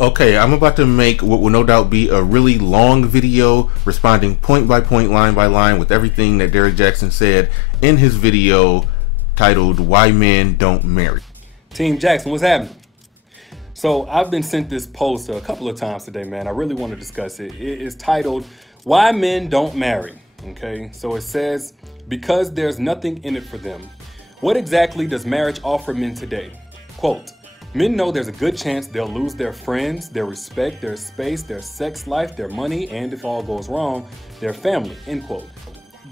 Okay, I'm about to make what will no doubt be a really long video responding point by point, line by line with everything that Derrick Jaxn said in his video titled Why Men Don't Marry. Team Jaxn, what's happening? So I've been sent this post a couple of times today, man. I really want to discuss it. It is titled Why Men Don't Marry. Okay, so it says, because there's nothing in it for them. What exactly does marriage offer men today? Quote, men know there's a good chance they'll lose their friends, their respect, their space, their sex life, their money, and if all goes wrong, their family, end quote.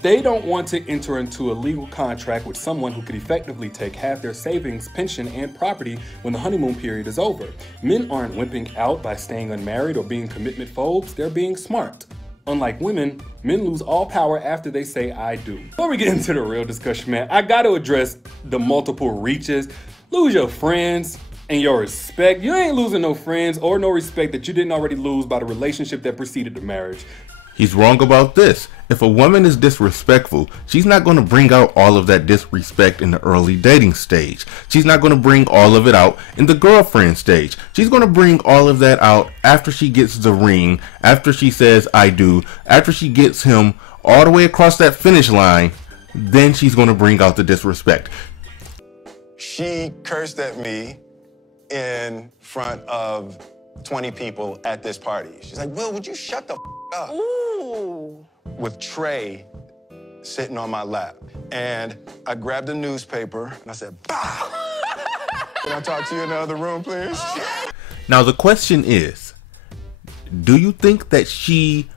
They don't want to enter into a legal contract with someone who could effectively take half their savings, pension, and property when the honeymoon period is over. Men aren't wimping out by staying unmarried or being commitment phobes, they're being smart. Unlike women, men lose all power after they say I do. Before we get into the real discussion, man, I gotta address the multiple reaches. Lose your friends and your respect. You ain't losing no friends or no respect that you didn't already lose by the relationship that preceded the marriage. He's wrong about this. If a woman is disrespectful, she's not going to bring out all of that disrespect in the early dating stage. She's not going to bring all of it out in the girlfriend stage. She's going to bring all of that out after she gets the ring, after she says I do, after she gets him all the way across that finish line. Then she's going to bring out the disrespect. She cursed at me in front of 20 people at this party. She's like, Will, would you shut the up? Ooh. With Trey sitting on my lap. And I grabbed a newspaper and I said, bah! Can I talk to you in the other room, please? Now the question is, do you think that she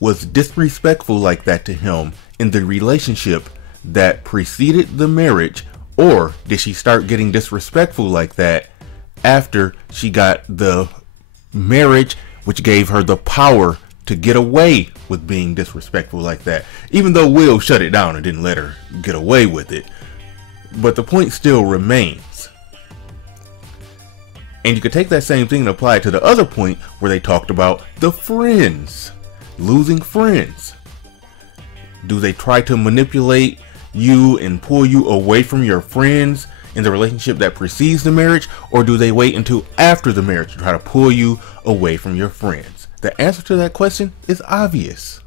was disrespectful like that to him in the relationship that preceded the marriage, or did she start getting disrespectful like that after she got the marriage, which gave her the power to get away with being disrespectful like that? Even though Will shut it down and didn't let her get away with it. But the point still remains. And you could take that same thing and apply it to the other point where they talked about the friends. Losing friends. Do they try to manipulate you and pull you away from your friends in the relationship that precedes the marriage, or do they wait until after the marriage to try to pull you away from your friends? The answer to that question is obvious.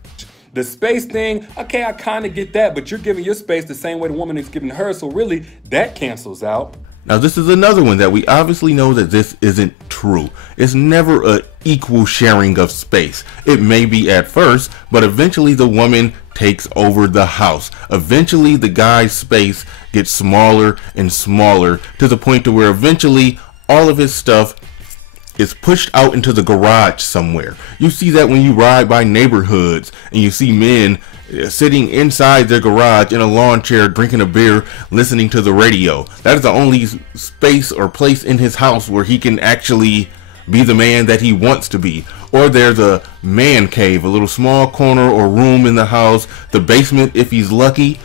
The space thing, okay, I kind of get that, but you're giving your space the same way the woman is giving hers, so really that cancels out. Now this is another one that we obviously know that this isn't true. It's never an equal sharing of space. It may be at first, but eventually the woman takes over the house. Eventually the guy's space gets smaller and smaller to the point to where eventually all of his stuff is pushed out into the garage somewhere. You see that when you ride by neighborhoods and you see men sitting inside their garage in a lawn chair drinking a beer, listening to the radio. That is the only space or place in his house where he can actually be the man that he wants to be. Or there's a man cave, a little small corner or room in the house, the basement if he's lucky,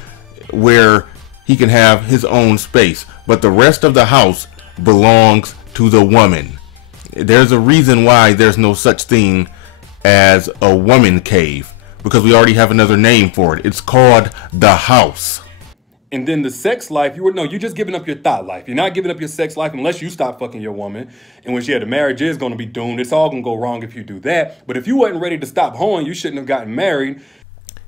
where he can have his own space. But the rest of the house belongs to the woman. There's a reason why there's no such thing as a woman cave, because we already have another name for it. It's called the house. And then the sex life, you're just giving up your thought life. You're not giving up your sex life unless you stop fucking your woman. And when the marriage is going to be doomed. It's all going to go wrong if you do that. But if you wasn't ready to stop hoeing, you shouldn't have gotten married.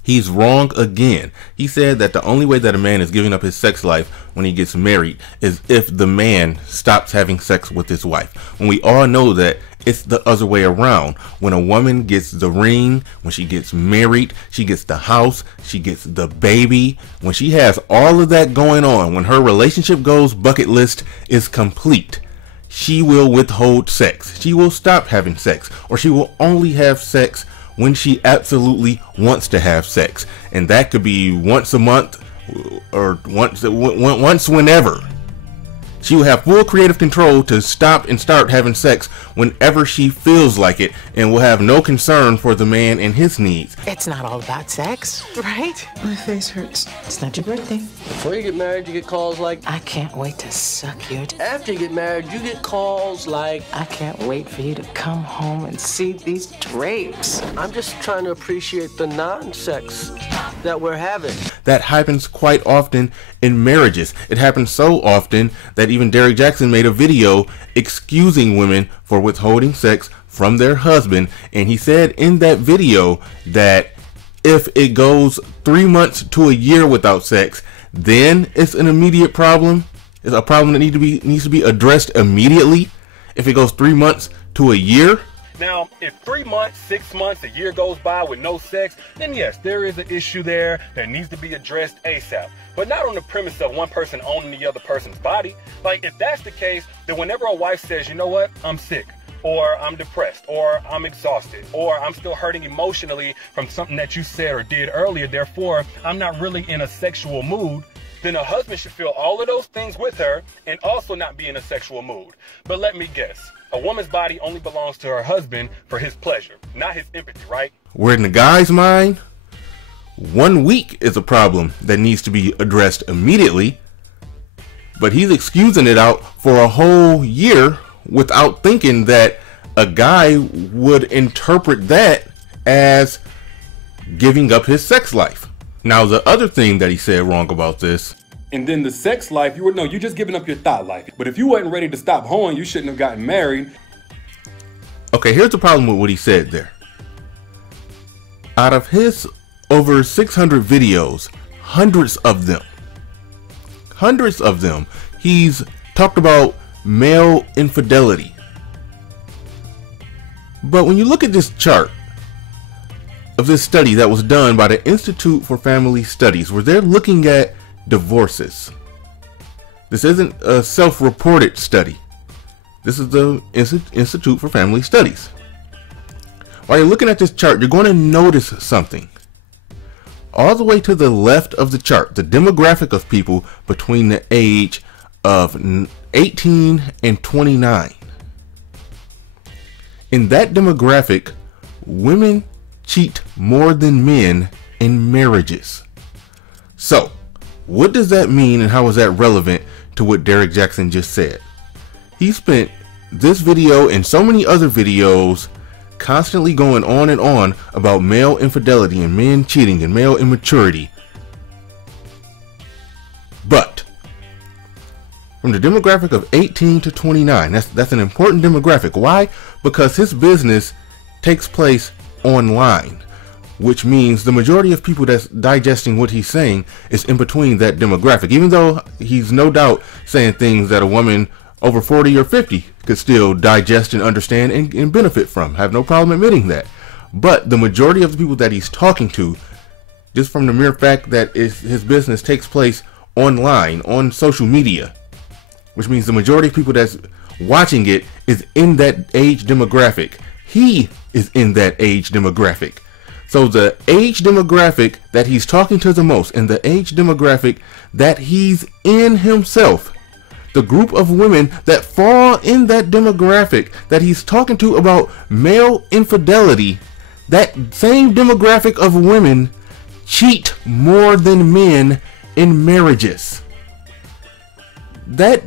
He's wrong again. He said that the only way that a man is giving up his sex life when he gets married is if the man stops having sex with his wife. When we all know that it's the other way around. When a woman gets the ring, when she gets married, she gets the house, she gets the baby. When she has all of that going on, when her relationship goals bucket list is complete, she will withhold sex. She will stop having sex, or she will only have sex when she absolutely wants to have sex. And that could be once a month or once whenever. She will have full creative control to stop and start having sex whenever she feels like it, and will have no concern for the man and his needs. It's not all about sex, right? My face hurts. It's not your birthday. Before you get married, you get calls like, I can't wait to suck your d. after you get married, you get calls like, I can't wait for you to come home and see these drapes. I'm just trying to appreciate the non-sex. that we're having. That happens quite often in marriages. It happens so often that even Derrick Jaxn made a video excusing women for withholding sex from their husband. And he said in that video that if it goes 3 months to a year without sex, then it's an immediate problem. It's a problem that needs to be addressed immediately. If it goes 3 months to a year. Now, if 3 months, 6 months, a year goes by with no sex, then yes, there is an issue there that needs to be addressed ASAP. But not on the premise of one person owning the other person's body. Like, if that's the case, then whenever a wife says, you know what, I'm sick, or I'm depressed, or I'm exhausted, or I'm still hurting emotionally from something that you said or did earlier, therefore, I'm not really in a sexual mood, then a husband should feel all of those things with her and also not be in a sexual mood. But let me guess, a woman's body only belongs to her husband for his pleasure, not his empathy, right? Where in the guy's mind, 1 week is a problem that needs to be addressed immediately, but he's excusing it out for a whole year without thinking that a guy would interpret that as giving up his sex life. Now, the other thing that he said wrong about this. And then the sex life, you're just giving up your thought life. But if you wasn't ready to stop hoeing, you shouldn't have gotten married. Okay, here's the problem with what he said there. Out of his over 600 videos, hundreds of them, he's talked about male infidelity. But when you look at this chart of this study that was done by the Institute for Family Studies, where they're looking at divorces. This isn't a self-reported study. This is the Institute for Family Studies. While you're looking at this chart, you're going to notice something. All the way to the left of the chart, the demographic of people between the age of 18 and 29. In that demographic, women cheat more than men in marriages. So, what does that mean and how is that relevant to what Derrick Jaxn just said? He spent this video and so many other videos constantly going on and on about male infidelity and men cheating and male immaturity. But from the demographic of 18 to 29, that's an important demographic. Why? Because his business takes place online, which means the majority of people that's digesting what he's saying is in between that demographic, even though he's no doubt saying things that a woman over 40 or 50 could still digest and understand and benefit from. I have no problem admitting that. But the majority of the people that he's talking to, just from the mere fact that his business takes place online, on social media, which means the majority of people that's watching it is in that age demographic. He is in that age demographic. So the age demographic that he's talking to the most and the age demographic that he's in himself, the group of women that fall in that demographic that he's talking to about male infidelity, that same demographic of women cheat more than men in marriages. That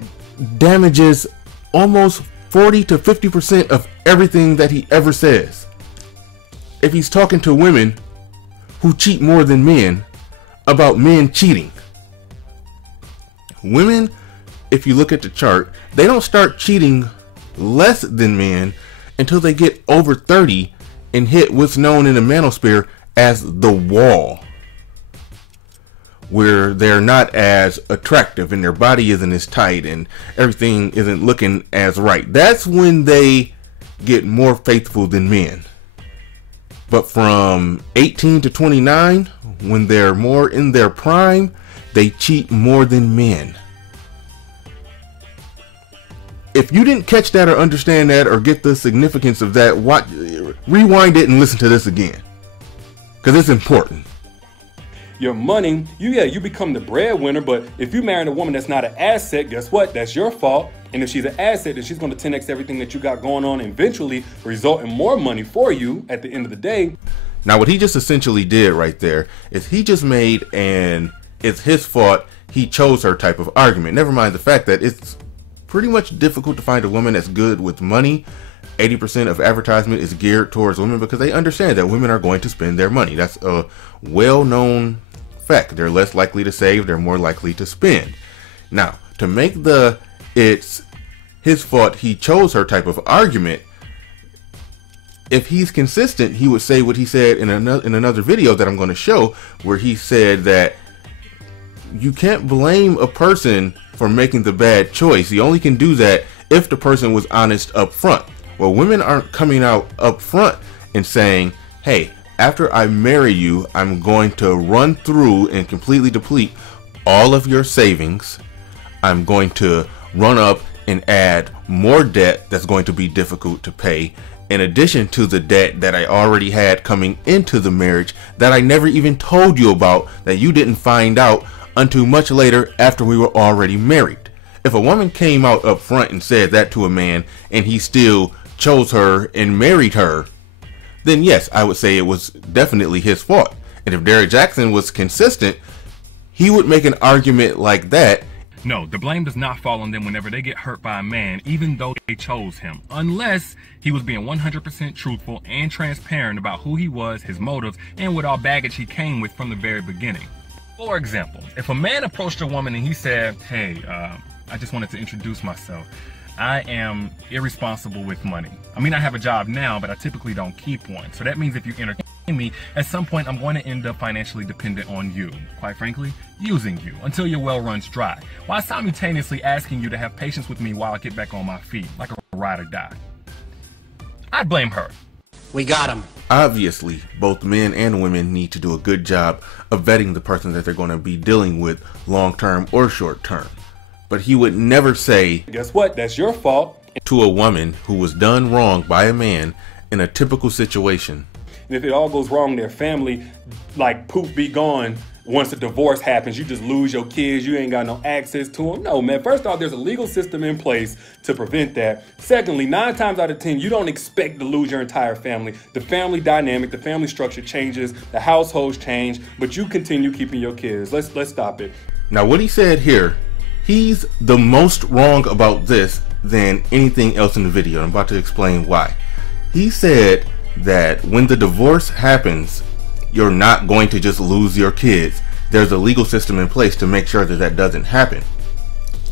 damages almost 40 to 50% of everything that he ever says. If he's talking to women who cheat more than men about men cheating. Women, if you look at the chart, they don't start cheating less than men until they get over 30 and hit what's known in the manosphere as the wall, where they're not as attractive and their body isn't as tight and everything isn't looking as right. That's when they get more faithful than men. But from 18 to 29, when they're more in their prime, they cheat more than men. If you didn't catch that or understand that or get the significance of that, rewind it and listen to this again, because it's important. Your money, you become the breadwinner, but if you marry a woman that's not an asset, guess what? That's your fault. And if she's an asset, then she's going to 10x everything that you got going on and eventually result in more money for you at the end of the day. Now, what he just essentially did right there is he just made and it's his fault he chose her type of argument. Never mind the fact that it's pretty much difficult to find a woman that's good with money. 80% of advertisement is geared towards women because they understand that women are going to spend their money. That's a well-known effect. They're less likely to save, they're more likely to spend. Now, to make it's his fault he chose her type of argument, if he's consistent, he would say what he said in another video that I'm going to show, where he said that you can't blame a person for making the bad choice. You only can do that if the person was honest up front. Well, women aren't coming out up front and saying, hey, after I marry you, I'm going to run through and completely deplete all of your savings. I'm going to run up and add more debt that's going to be difficult to pay, in addition to the debt that I already had coming into the marriage that I never even told you about, that you didn't find out until much later after we were already married. If a woman came out up front and said that to a man and he still chose her and married her, then yes, I would say it was definitely his fault. And if Derrick Jaxn was consistent, he would make an argument like that. No, the blame does not fall on them whenever they get hurt by a man, even though they chose him, unless he was being 100% truthful and transparent about who he was, his motives, and what all baggage he came with from the very beginning. For example, if a man approached a woman and he said, hey, I just wanted to introduce myself. I am irresponsible with money. I mean, I have a job now, but I typically don't keep one. So that means if you entertain me, at some point I'm going to end up financially dependent on you. Quite frankly, using you until your well runs dry, while simultaneously asking you to have patience with me while I get back on my feet, like a ride or die. I'd blame her. We got him. Obviously, both men and women need to do a good job of vetting the person that they're going to be dealing with, long-term or short-term. But he would never say, guess what? That's your fault. To a woman who was done wrong by a man in a typical situation. And if it all goes wrong, their family, like, poof, be gone. Once a divorce happens, you just lose your kids. You ain't got no access to them. No, man. First off, there's a legal system in place to prevent that. Secondly, 9 times out of 10, you don't expect to lose your entire family. The family dynamic, the family structure changes, the households change, but you continue keeping your kids. Let's stop it. Now, what he said here, he's the most wrong about this than anything else in the video. I'm about to explain why. He said that when the divorce happens, you're not going to just lose your kids. There's a legal system in place to make sure that that doesn't happen.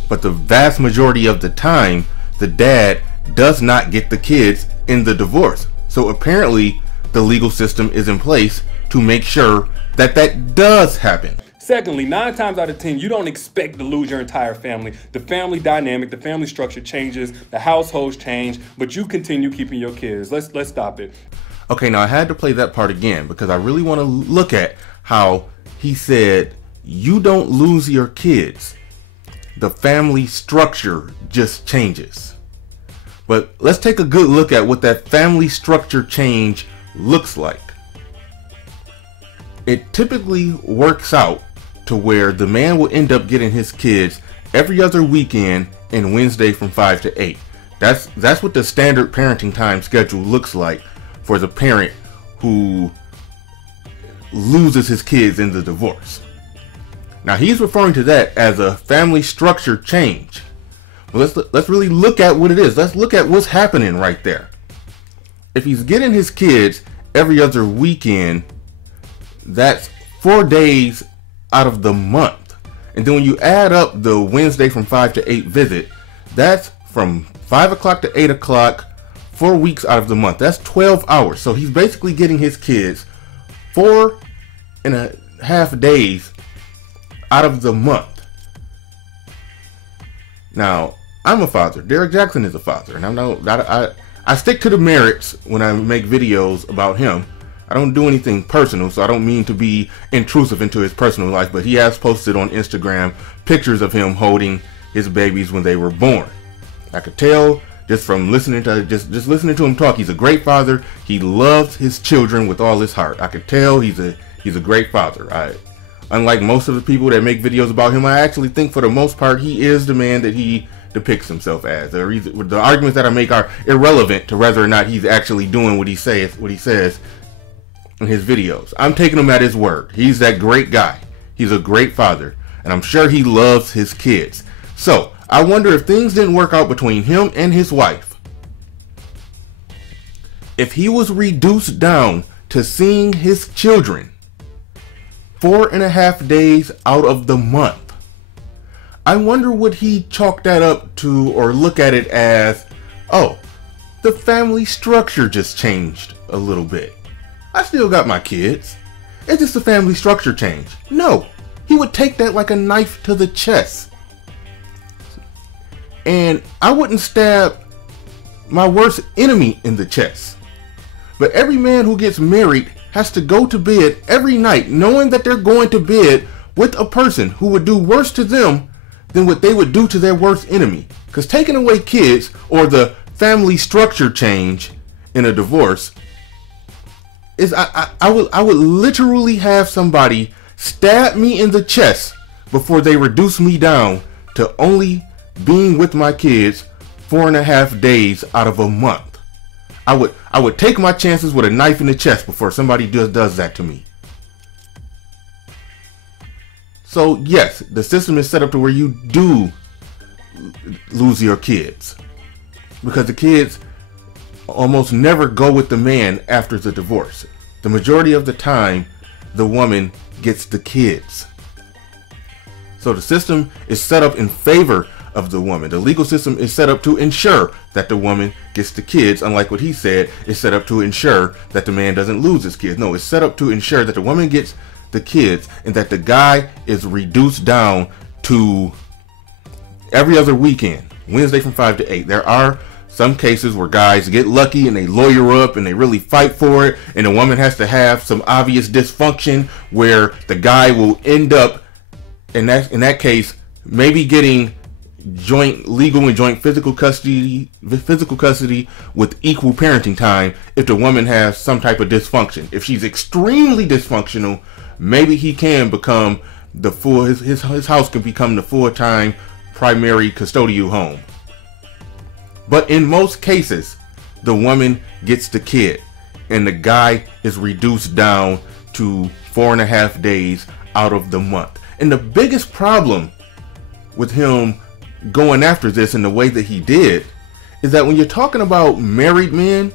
But the vast majority of the time, the dad does not get the kids in the divorce. So apparently the legal system is in place to make sure that that does happen. Secondly, 9 times out of 10, you don't expect to lose your entire family. The family dynamic, the family structure changes, the households change, but you continue keeping your kids. Let's stop it. Okay, now I had to play that part again because I really want to look at how he said you don't lose your kids. The family structure just changes. But let's take a good look at what that family structure change looks like. It typically works out to where the man will end up getting his kids every other weekend and Wednesday from 5 to 8. That's what the standard parenting time schedule looks like for the parent who loses his kids in the divorce. Now he's referring to that as a family structure change. But let's really look at what it is. Let's look at what's happening right there. If he's getting his kids every other weekend, that's 4 days out of the month. And then when you add up the Wednesday from 5 to 8 visit, that's from 5 o'clock to 8 o'clock, 4 weeks out of the month. That's 12 hours. So he's basically getting his kids 4.5 days out of the month. Now, I'm a father. Derrick Jaxn is a father. And I stick to the merits when I make videos about him. I don't do anything personal, so I don't mean to be intrusive into his personal life, but he has posted on Instagram pictures of him holding his babies when they were born. I could tell just from listening to listening to him talk, he's a great father. He loves his children with all his heart. I could tell he's a great father. Unlike most of the people that make videos about him, I actually think for the most part he is the man that he depicts himself as. The arguments that I make are irrelevant to whether or not he's actually doing what he says in his videos. I'm taking him at his word. He's that great guy. He's a great father, and I'm sure he loves his kids. So I wonder if things didn't work out between him and his wife, if he was reduced down to seeing his children 4.5 days out of the month. I wonder would he chalk that up to or look at it as, oh, the family structure just changed a little bit. I still got my kids. It's just the family structure change. No, he would take that like a knife to the chest. And I wouldn't stab my worst enemy in the chest. But every man who gets married has to go to bed every night knowing that they're going to bed with a person who would do worse to them than what they would do to their worst enemy. Because taking away kids or the family structure change in a divorce is I would literally have somebody stab me in the chest before they reduce me down to only being with my kids 4.5 days out of a month. I would take my chances with a knife in the chest before somebody does that to me. So yes, the system is set up to where you do lose your kids, because the kids almost never go with the man after the divorce. The majority of the time, the woman gets the kids. So the system is set up in favor of the woman. The legal system is set up to ensure that the woman gets the kids, unlike what he said, it's set up to ensure that the man doesn't lose his kids. No, it's set up to ensure that the woman gets the kids and that the guy is reduced down to every other weekend, Wednesday from 5 to 8. There are some cases where guys get lucky and they lawyer up and they really fight for it, and the woman has to have some obvious dysfunction where the will end up in that case maybe getting joint legal and joint physical custody with equal parenting time if the woman has some type of dysfunction. If she's extremely dysfunctional, maybe he can become the full his house can become the full-time primary custodial home. But in most cases, the woman gets the kid and the guy is reduced down to 4.5 days out of the month. And the biggest problem with him going after this in the way that he did is that when you're talking about married men,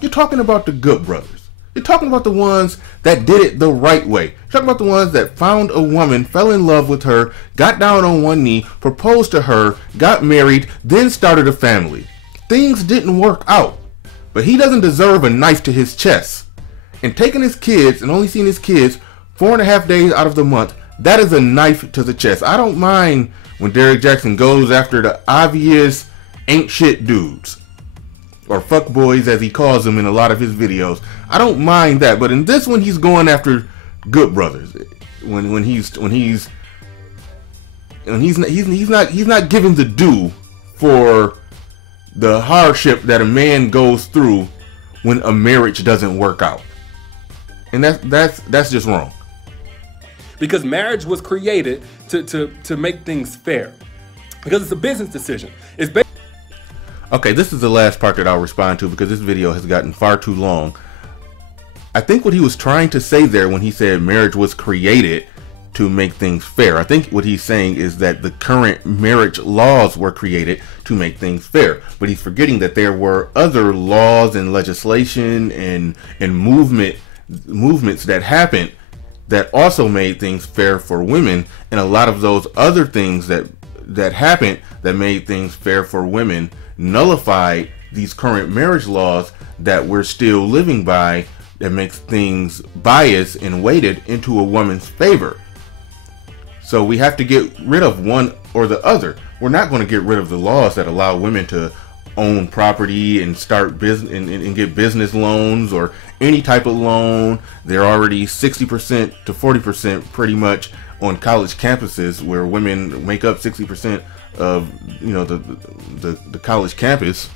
you're talking about the good brothers. You're talking about the ones that did it the right way. You're talking about the ones that found a woman, fell in love with her, got down on one knee, proposed to her, got married, then started a family. Things didn't work out, but he doesn't deserve a knife to his chest. And taking his kids and only seeing his kids 4.5 days out of the month, that is a knife to the chest. I don't mind when Derrick Jaxn goes after the obvious ain't shit dudes, or fuck boys as he calls them in a lot of his videos. I don't mind that, but in this one he's going after good brothers. When he's not giving the due for the hardship that a man goes through when a marriage doesn't work out. And that's just wrong. Because marriage was created to make things fair. Because it's a business decision. Okay, this is the last part that I'll respond to because this video has gotten far too long. I think what he was trying to say there when he said marriage was created to make things fair, I think what he's saying is that the current marriage laws were created to make things fair. But he's forgetting that there were other laws and legislation and movements that happened that also made things fair for women, and a lot of those other things that happened that made things fair for women nullified these current marriage laws that we're still living by, that makes things biased and weighted into a woman's favor. So we have to get rid of one or the other. We're not going to get rid of the laws that allow women to own property and start business and get business loans or any type of loan. They're already 60% to 40% pretty much on college campuses, where women make up 60% of the college campus.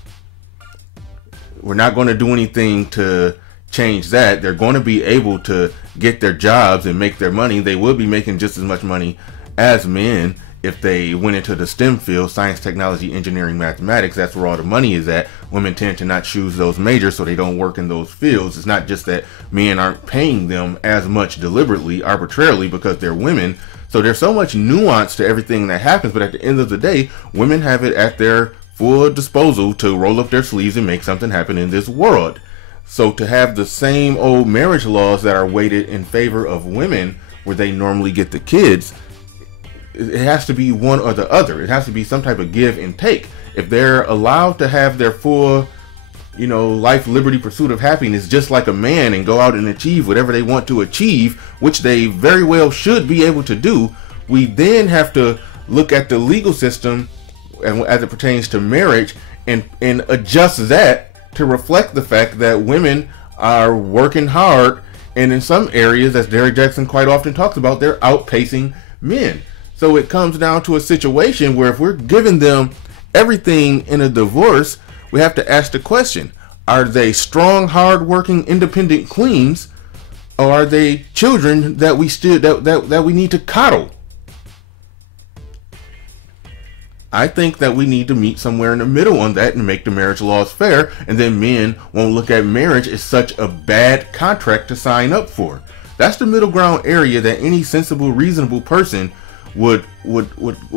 We're not going to do anything to change that. They're going to be able to get their jobs and make their money. They will be making just as much money as men if they went into the STEM field, science, technology, engineering, mathematics. That's where all the money is at. Women tend to not choose those majors, so they don't work in those fields. It's not just that men aren't paying them as much deliberately, arbitrarily, because they're women. So there's so much nuance to everything that happens, but at the end of the day, women have it at their full disposal to roll up their sleeves and make something happen in this world. So to have the same old marriage laws that are weighted in favor of women where they normally get the kids. It has to be one or the other. It has to be some type of give and take. If they're allowed to have their full, life, liberty, pursuit of happiness, just like a man, and go out and achieve whatever they want to achieve, which they very well should be able to do, we then have to look at the legal system and as it pertains to marriage and adjust that to reflect the fact that women are working hard, and in some areas, as Derrick Jaxn quite often talks about, they're outpacing men. So it comes down to a situation where if we're giving them everything in a divorce, we have to ask the question: are they strong, hard-working, independent queens, or are they children that we still that we need to coddle? I think that we need to meet somewhere in the middle on that and make the marriage laws fair, and then men won't look at marriage as such a bad contract to sign up for. That's the middle ground area that any sensible, reasonable person would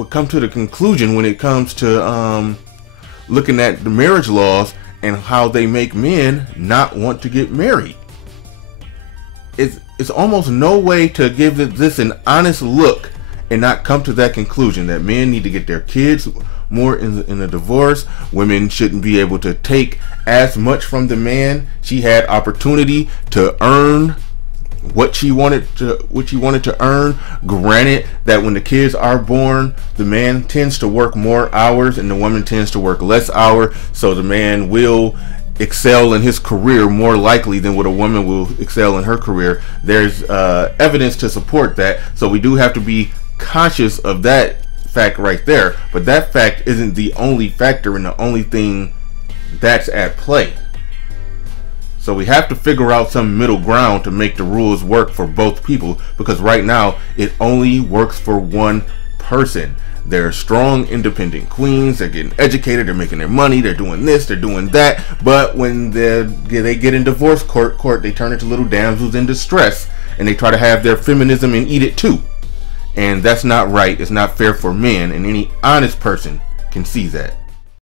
come to the conclusion when it comes to looking at the marriage laws and how they make men not want to get married. It's almost no way to give this an honest look and not come to that conclusion that men need to get their kids more in a divorce. Women shouldn't be able to take as much from the man. She had opportunity to earn what she wanted to earn. Granted that when the kids are born, the man tends to work more hours and the woman tends to work less hours, so the man will excel in his career more likely than what a woman will excel in her career. There's evidence to support that, so we do have to be conscious of that fact right there, but that fact isn't the only factor and the only thing that's at play. So we have to figure out some middle ground to make the rules work for both people, because right now it only works for one person. They're strong, independent queens. They're getting educated. They're making their money. They're doing this. They're doing that. But when they get in divorce court, they turn into little damsels in distress, and they try to have their feminism and eat it too. And that's not right. It's not fair for men, and any honest person can see that.